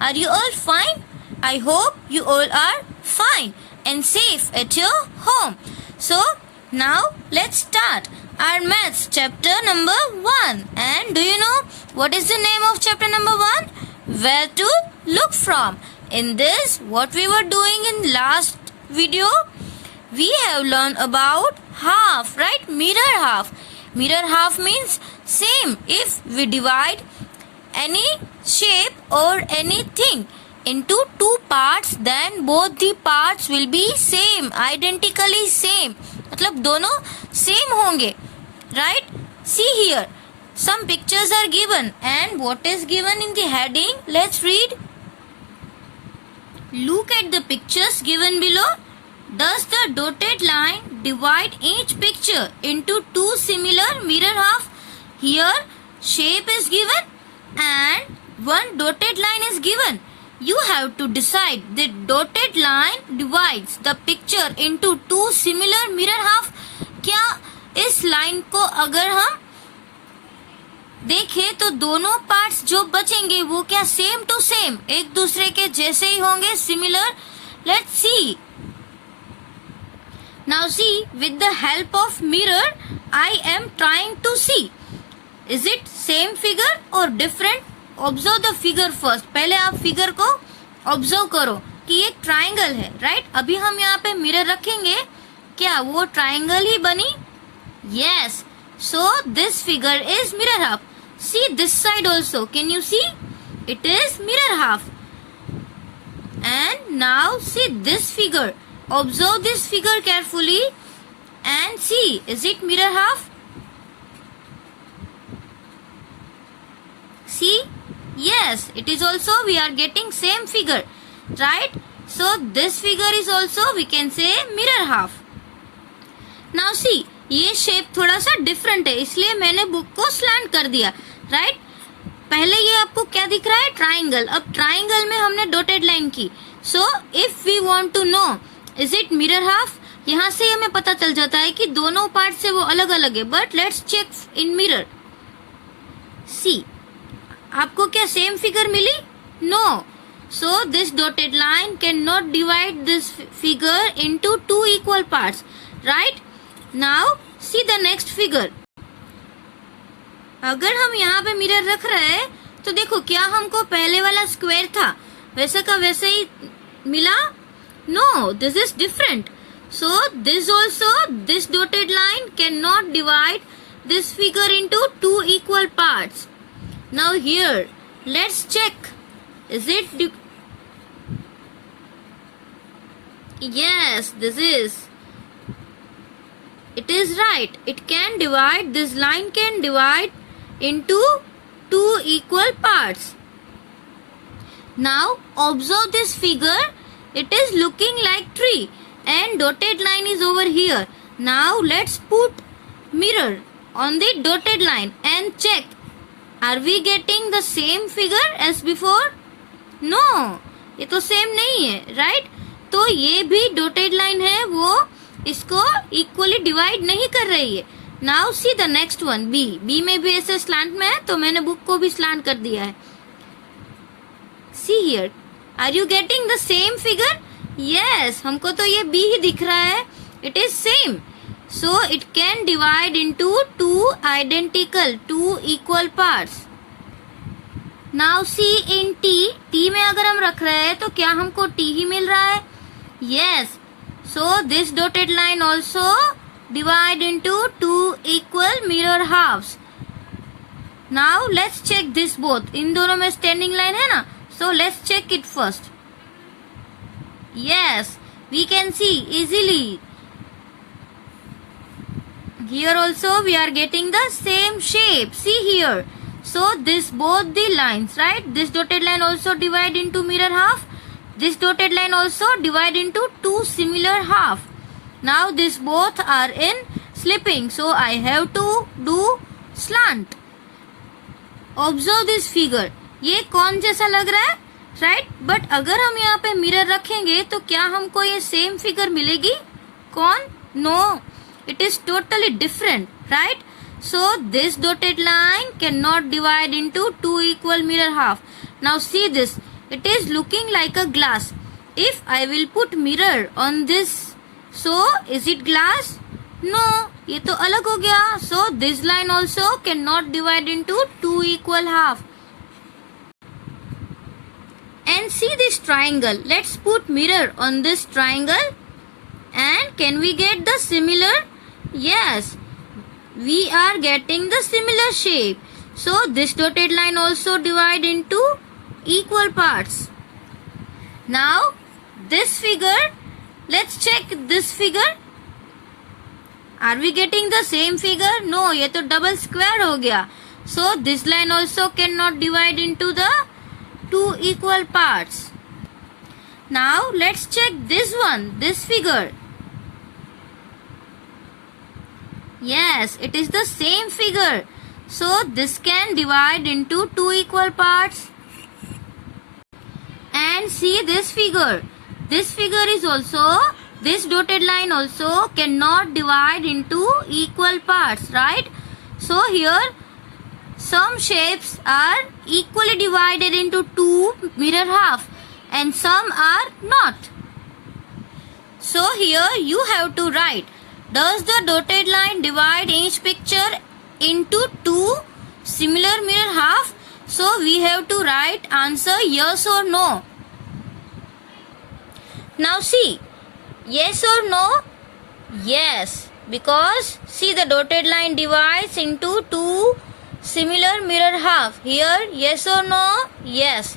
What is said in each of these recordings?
Are you all fine? I hope you all are fine and safe at your home. So, now let's start our maths chapter number 1. And do you know what is the name of chapter number 1? Where to look from. In this, what we were doing in last video, we have learned about half, right? Mirror half. Mirror half means same. If we divide any shape or anything into two parts, then both the parts will be same, identically same. मतलब दोनों same होंगे, right? See here, some pictures are given, and what is given in the heading? Let's read. Look at the pictures given below. Does the dotted line divide each picture into two similar mirror half? Here, shape is given and one dotted line is given. You have to decide the dotted line divides the picture into two similar mirror half. क्या इस line को अगर हम देखें तो दोनों parts जो बचेंगे वो क्या सेम टू सेम एक दूसरे के जैसे ही होंगे, similar? Let's see. Now see, with the help of mirror, I am trying to see. Is it same figure or different? Observe the figure first. पहले आप फिगर को observe करो कि ये ट्राइंगल है, राइट? अभी हम यहाँ पे मिरर रखेंगे, क्या वो ट्राइंगल ही बनी? Yes. So this figure is mirror half. See this side also. Can you see? It is mirror half. And now see this figure. Observe this figure carefully and see, is it mirror half? See? Yes, it is also, we are getting same figure, right? So this figure is also, we can say mirror half. Now see, ये shape थोड़ा सा different है, इसलिए मैंने book को slant कर दिया, right? पहले ये आपको क्या दिख रहा है? ट्राइंगल. अब ट्राइंगल में हमने डॉटेड लाइन की. So if we want to know is it mirror half, यहाँ से हमें पता चल जाता है कि दोनों पार्ट से वो अलग अलग है. But let's check in mirror. See, आपको क्या सेम फिगर मिली? No. So this dotted line can not divide this figure into two equal parts, right? Now see the next figure. अगर हम यहाँ पे मिरर रख रहे हैं तो देखो, क्या हमको पहले वाला स्क्वायर था वैसे का वैसे ही मिला? No, this is different. So this also, this dotted line can not divide this figure into two equal parts. Now here let's check, is it? Yes, this is, it is right. It can divide, this line can divide into two equal parts. Now observe this figure. It is looking like tree and dotted line is over here. Now let's put mirror on the dotted line and check. Are we getting the same figure as before? No, ये तो same नहीं है, right? तो ये भी dotted line है, वो इसको इक्वली डिवाइड नहीं कर रही है. Now see the next one, B. B में भी ऐसे स्लैंट में है तो मैंने बुक को भी स्लैंट कर दिया है. See here, are you getting the same figure? Yes, हमको तो ये बी ही दिख रहा है. It is same. So it can divide into two identical, two equal parts. Now see in T. T में अगर हम रख रहे हैं तो क्या हमको टी ही मिल रहा है? Yes. So this dotted line also divide into two equal mirror halves. Now let's check this both. इन दोनों में standing line है ना? So let's check it first. Yes, we can see easily. Here also we are getting the same shape. See here. So this both the lines, right? This dotted line also divide into mirror half. This dotted line also divide into two similar half. Now this both are in slipping, so I have to do slant. Observe this figure. ये कौन जैसा लग रहा है, right? But अगर हम यहाँ पे मिरर रखेंगे तो क्या हमको ये सेम फिगर मिलेगी? कौन? No, it is totally different, right? So this dotted line cannot divide into two equal mirror half. Now see this. It is looking like a glass. If I will put mirror on this, so is it glass? No, ये तो अलग हो गया. So this line also cannot divide into two equal half. And see this triangle. Let's put mirror on this triangle. And can we get the similar? Yes, we are getting the similar shape. So this dotted line also divide into equal parts. Now this figure, let's check this figure. Are we getting the same figure? No, ये तो double square हो गया. So this line also cannot divide into the two equal parts. Now let's check this one, this figure. Yes, it is the same figure. So this can divide into two equal parts. And see this figure. This figure is also, this dotted line also cannot divide into equal parts, right? So here some shapes are equally divided into two mirror half and some are not. So here you have to write, does the dotted line divide each picture into two similar mirror half? So we have to write answer yes or no. Now see, yes or no? Yes, because see the dotted line divides into two similar mirror half. Here yes or no? Yes,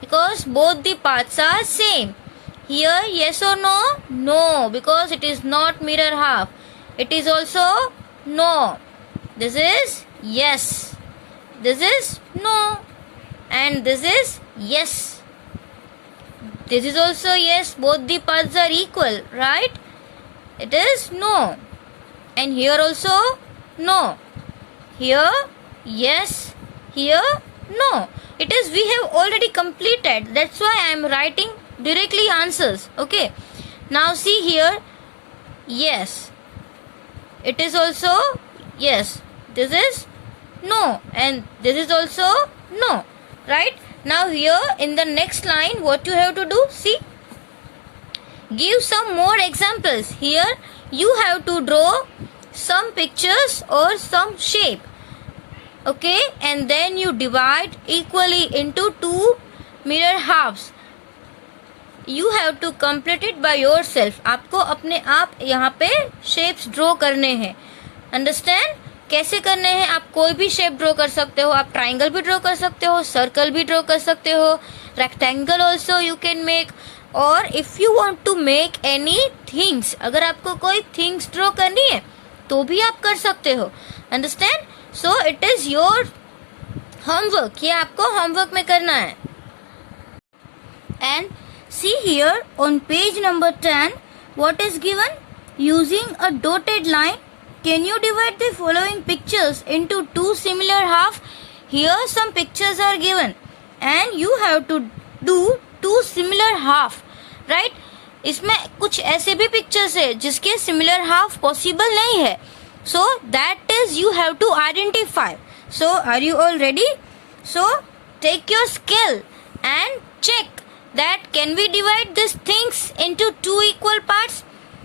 because both the parts are same. Here yes or no? No, because it is not mirror half. It is also no. This is yes. This is no. And this is yes. This is also yes. Both the parts are equal, right? It is no. And here also no. Here yes. Here no. It is we have already completed. That's why I am writing directly answers. Okay. Now see here. Yes. It is also yes. This is no. And this is also no. Right? Now here in the next line what you have to do? See. Give some more examples. Here you have to draw some pictures or some shape. Okay. And then you divide equally into two mirror halves. You have to complete it by yourself. आपको अपने आप यहाँ पे shapes draw करने हैं. Understand? कैसे करने हैं? आप कोई भी shape draw कर सकते हो. आप triangle भी draw कर सकते हो, circle भी draw कर सकते हो, rectangle also you can make. Or if you want to make any things, अगर आपको कोई things draw करनी है तो भी आप कर सकते हो. Understand? So it is your homework. ये आपको homework में करना है. And see here on page number 10, what is given? Using a dotted line, can you divide the following pictures into two similar half? Here some pictures are given and you have to do two similar half, right? इसमें कुछ ऐसे भी pictures है जिसके similar half possible नहीं है. So that is you have to identify. So are you all ready? So take your scale and check that can we divide these things into two equal parts?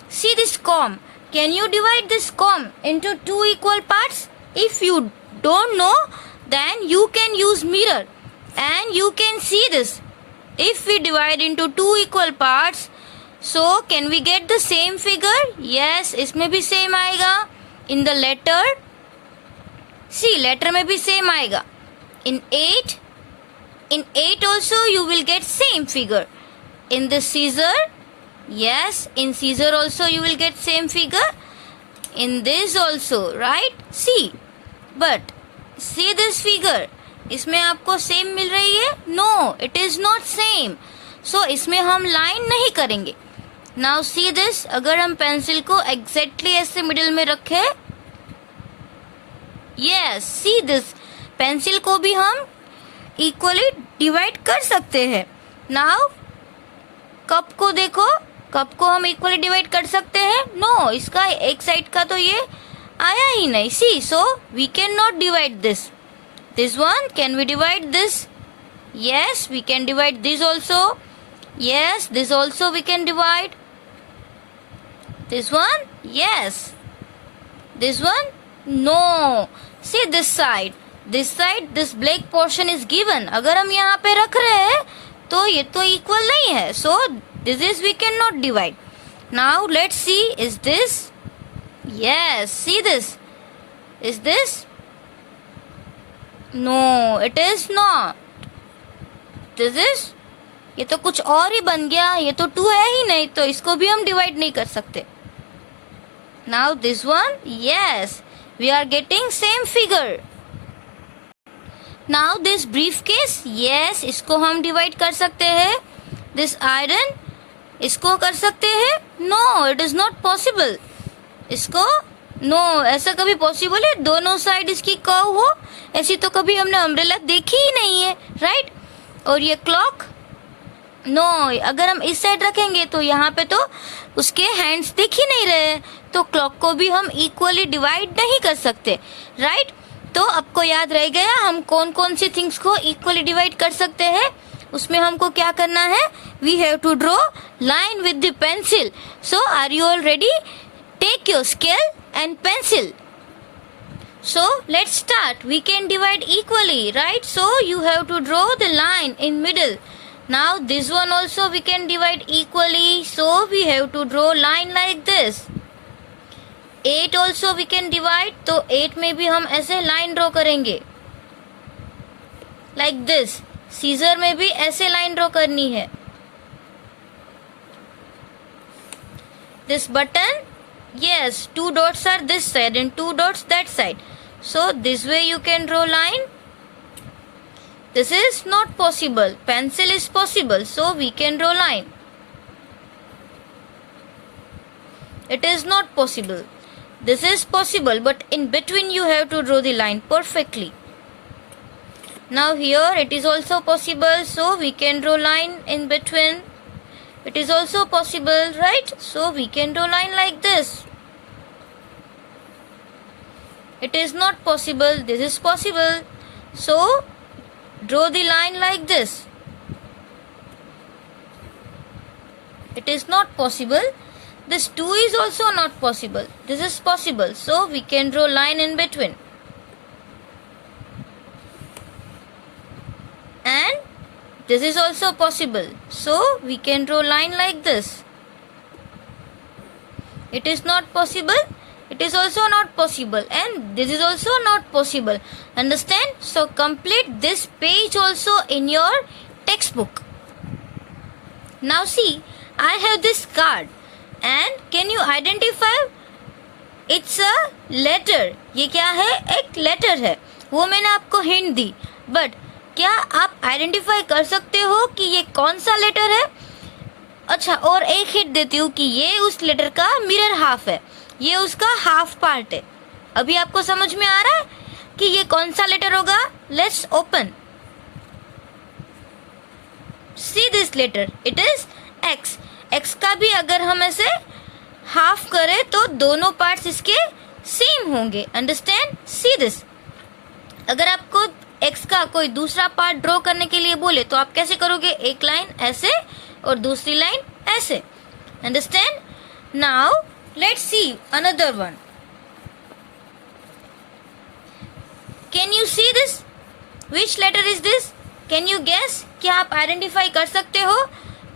See this comb. Can you divide this comb into two equal parts? If you don't know, then you can use mirror and you can see this. If we divide into two equal parts, so can we get the same figure? Yes, इसमें भी same आएगा. In the letter, see letter में भी same आएगा. In 8 also you will get same figure. In the scissor, yes, in scissor also you will get same figure. In this also, right? See, but see this figure. इसमें आपको same मिल रही है? No, it is not same. So इसमें हम line नहीं करेंगे. Now see this. अगर हम पेंसिल को exactly ऐसे middle में रखें, yes, see this. पेंसिल को भी हम इक्वली डिवाइड कर सकते हैं. नाउ कप को देखो, कप को हम इक्वली डिवाइड कर सकते हैं? नो, इसका एक साइड का तो ये आया ही नहीं. See, so we can not divide this. This one, can we divide this? Yes, we can divide this also. Yes, this also we can divide. This one? Yes. This one? No. See this side. This side, this black portion is given. अगर हम यहाँ पे रख रहे हैं तो ये तो equal नहीं है. So this is we cannot divide. Now let's see. Is this? Yes. See this. Is this? No, it is not. This is? ये तो कुछ और ही बन गया. ये तो 2 है ही नहीं, तो इसको भी हम डिवाइड नहीं कर सकते. Now this one, yes, we are getting same figure. Now this briefcase, yes, इसको हम डिवाइड कर सकते हैं. This iron, इसको कर सकते हैं. No, it is not possible. इसको no, ऐसा कभी पॉसिबल है दोनों साइड इसकी कर्व हो? ऐसी तो कभी हमने अम्ब्रेला देखी ही नहीं है, राइट? और ये क्लॉक, नो, अगर हम इस साइड रखेंगे तो यहाँ पे तो उसके हैंड्स दिख ही नहीं रहे, तो क्लॉक को भी हम इक्वली डिवाइड नहीं कर सकते, राइट? तो आपको याद रह गया हम कौन कौन सी थिंग्स को इक्वली डिवाइड कर सकते हैं. उसमें हमको क्या करना है? We have to draw line with the pencil. So are you all ready? Take your scale and pencil. So let's start. We can divide equally, right? So you have to draw the line in middle. Now this one also we can divide equally. So we have to draw line like this. 8 also we can divide. तो 8 में भी हम ऐसे line draw करेंगे. Like this. Scissor में भी ऐसे line draw करनी है. This button, yes, 2 dots are this side and 2 dots that side. So this way you can draw line. This is not possible. Pencil is possible, so we can draw line. It is not possible. This is possible, but in between you have to draw the line perfectly. Now here it is also possible, so we can draw line in between. It is also possible, right? So we can draw line like this. It is not possible. This is possible. So draw the line like this. It is not possible. This 2 is also not possible. This is possible. So we can draw line in between. And this is also possible. So we can draw line like this. It is not possible. It is also not possible. And this is also not possible. Understand? So complete this page also in your textbook. Now see, I have this card. And can you identify? It's a letter. ये क्या है? एक letter है. वो मैंने आपको hint the. But क्या आप आइडेंटिफाई कर सकते हो कि ये कौन सा लेटर है? अच्छा, और एक हिंट देती हूँ कि ये उस लेटर का मिरर हाफ है. ये उसका हाफ पार्ट है. अभी आपको समझ में आ रहा है कि ये कौन सा लेटर होगा? Let's open. See this letter. It is X. X का भी अगर हम ऐसे हाफ करें तो दोनों पार्ट्स इसके सेम होंगे. अंडरस्टैंड? See this. अगर आपको एक्स का कोई दूसरा पार्ट ड्रॉ करने के लिए बोले तो आप कैसे करोगे? एक लाइन ऐसे और दूसरी लाइन ऐसे. Understand? Now let's see another one. Can you see this? Which letter is this? Can you guess? क्या आप आइडेंटिफाई कर सकते हो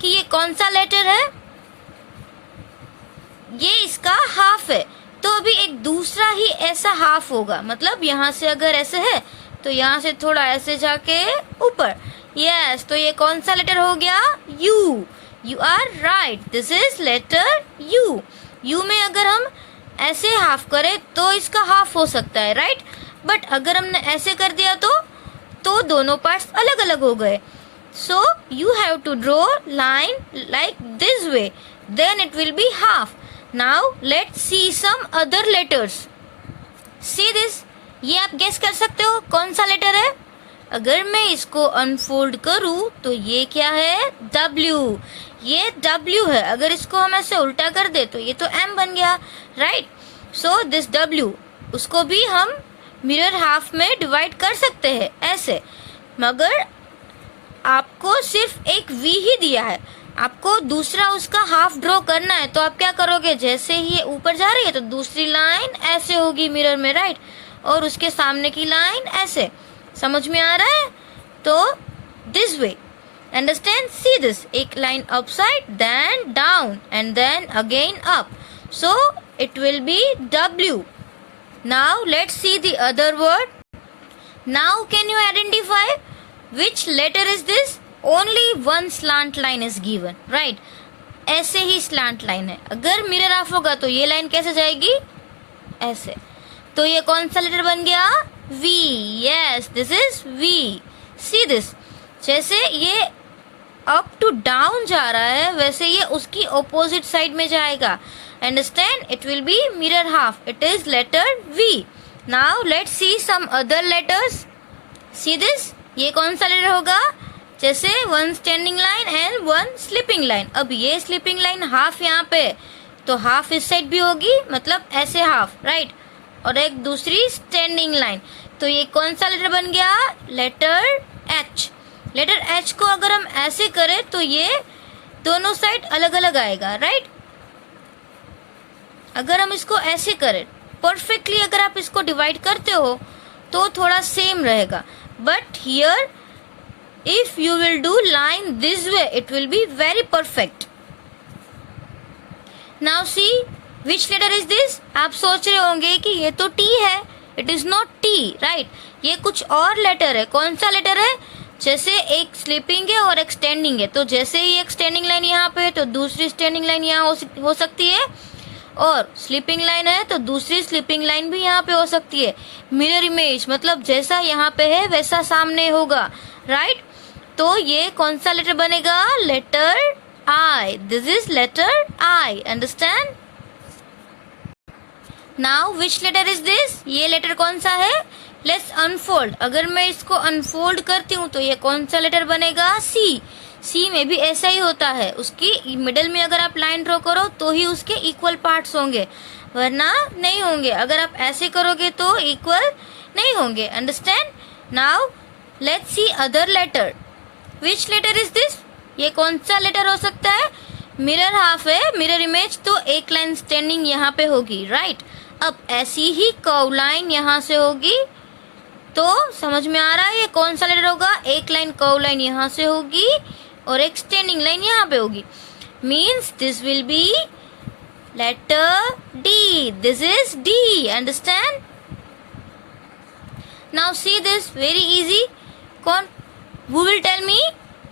कि ये कौन सा लेटर है? ये इसका हाफ है. तो अभी एक दूसरा ही ऐसा हाफ होगा. मतलब यहाँ से अगर ऐसे है तो यहाँ से थोड़ा ऐसे जाके ऊपर. यस, तो ये कौन सा लेटर हो गया? U. You are right. This is letter U. U में अगर हम ऐसे हाफ करें तो इसका हाफ हो सकता है, राइट? बट अगर हमने ऐसे कर दिया तो दोनों पार्ट्स अलग अलग हो गए. So you have to draw line like this way, then it will be half. Now let's see some other letters. See this. ये आप गेस कर सकते हो कौन सा लेटर है? अगर मैं इसको अनफोल्ड करूं तो ये क्या है? W. ये W है. अगर इसको हम ऐसे उल्टा कर दे तो ये तो M बन गया, राइट? सो दिस W, उसको भी हम मिरर हाफ में डिवाइड कर सकते हैं ऐसे. मगर आपको सिर्फ एक V ही दिया है, आपको दूसरा उसका हाफ ड्रॉ करना है, तो आप क्या करोगे, जैसे ही ये ऊपर जा रही है तो दूसरी लाइन ऐसे होगी मिरर में, राइट, और उसके सामने की लाइन ऐसे। समझ में आ रहा है? तो this way, understand? See this, एक line upside, then down and then again up, so it will be W. Now let's see the other word. Now can you identify which letter is this? Only one slant line is given, right? ऐसे ही slant line है। अगर mirror off होगा तो ये line कैसे जाएगी, ऐसे। तो ये कौन सा लेटर बन गया, V. Yes, this is V. See this, जैसे ये अप टू डाउन जा रहा है वैसे ये उसकी ऑपोजिट साइड में जाएगा। Understand? It will be mirror half, it is letter V. Now let's see some other letters. See this, ये कौन सा लेटर होगा, जैसे one standing line and one sleeping line. अब ये स्लीपिंग लाइन हाफ यहाँ पे, तो हाफ इस साइड भी होगी, मतलब ऐसे हाफ, राइट, और एक दूसरी स्टैंडिंग लाइन। तो ये कौन सा लेटर बन गया, लेटर H। लेटर H को अगर हम ऐसे करें तो ये दोनों साइड अलग अलग आएगा, राइट। अगर हम इसको ऐसे करें परफेक्टली, अगर आप इसको डिवाइड करते हो तो थोड़ा सेम रहेगा, but here if you will do line this way it will be very perfect. Now see which letter is this. आप सोच रहे होंगे कि ये तो T है, it is not T, right, ये कुछ और लेटर है। कौन सा लेटर है, जैसे एक स्लीपिंग है और एक स्टैंडिंग है, तो जैसे ही एक स्टैंडिंग लाइन यहाँ पे है तो दूसरी स्टैंडिंग लाइन यहाँ हो सकती है, और स्लीपिंग लाइन है तो दूसरी स्लीपिंग लाइन भी यहाँ पे हो सकती है। मिरर इमेज मतलब जैसा यहाँ पे है वैसा सामने होगा, राइट। तो ये कौन सा लेटर बनेगा, letter I. This is letter I, understand. Now which letter is this, ये लेटर कौन सा है, लेट्स अनफोल्ड। अगर मैं इसको अनफोल्ड करती हूँ तो ये कौन सा लेटर बनेगा, C. C में भी ऐसा ही होता है, उसकी मिडल में अगर आप लाइन ड्रॉ करो तो ही उसके इक्वल पार्ट्स होंगे, वरना नहीं होंगे। अगर आप ऐसे करोगे तो इक्वल नहीं होंगे, understand. Now let's see other letter. Which letter is this, ये कौन सा लेटर हो सकता है, मिरर हाफ है, मिरर इमेज, तो एक लाइन स्टैंडिंग यहाँ पे होगी, राइट। अब ऐसी ही कर्व लाइन यहाँ से होगी, तो समझ में आ रहा है ये कौन सा लेटर होगा, एक लाइन कर्व लाइन यहाँ से होगी और एक स्टैंडिंग लाइन यहाँ पे होगी, means this will be letter D. This is D, understand. Now see this, very easy. कौन, who will tell me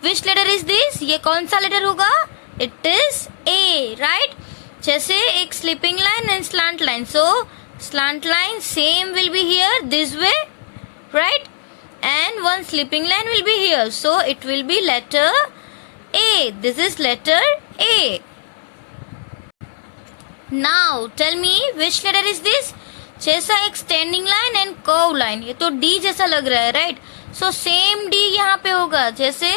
which letter is this, ये कौन सा लेटर होगा, इट इज A, राइट। जैसे एक sleeping line and slant line, so slant line same will be here this way, right, and one sleeping line will be here, so it will be letter A. This is letter A. Now tell me which letter is this, जैसा एक standing line and curve line, ये तो D जैसा लग रहा है, right, so same D यहाँ पे होगा, जैसे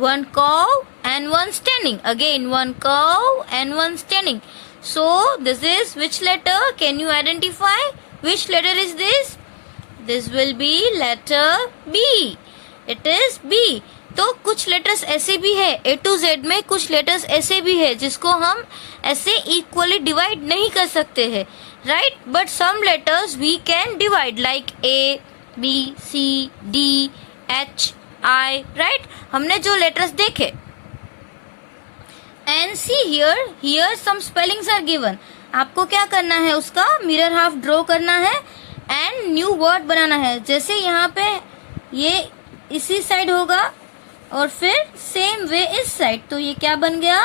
one curve and one standing, again one curve and one standing, so this is which letter, can you identify which letter is this, this will be letter B. It is B. तो कुछ letters ऐसे भी है, A to Z में कुछ letters ऐसे भी है जिसको हम ऐसे इक्वली डिवाइड नहीं कर सकते हैं, right, but some letters we can divide like A, B, C, D, H, I, right, हमने जो लेटर्स देखे। And see here some spellings are given. आपको क्या करना है, उसका मिरर हाफ ड्रॉ करना है एंड न्यू वर्ड बनाना है। जैसे यहाँ पे ये इसी साइड होगा और फिर सेम वे इस साइड, तो ये क्या बन गया,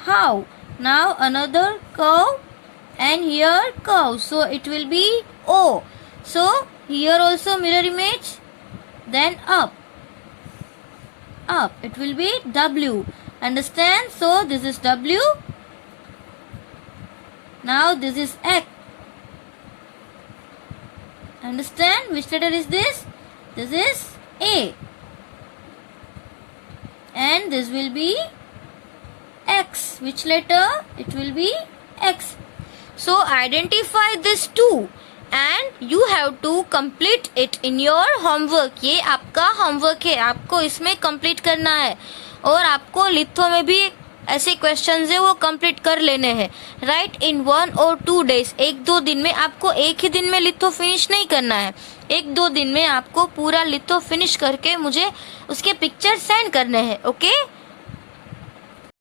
how. Now another curve and here curve, so it will be O. So here also mirror image, then up it will be W, understand, so this is W. Now this is X, understand, which letter is this, this is A, and this will be X, which letter, it will be X. So identify this two and you have to complete it in your homework. ये आपका homework है, आपको इसमें complete करना है। और आपको litho में भी ऐसे क्वेश्चंस है वो कंप्लीट कर लेने हैं। राइट इन 1 or 2 days, 1-2 दिन में। आपको एक ही दिन में लिथो फिनिश नहीं करना है, 1-2 दिन में आपको पूरा लिथो फिनिश करके मुझे उसके पिक्चर सेंड करने हैं। ओके।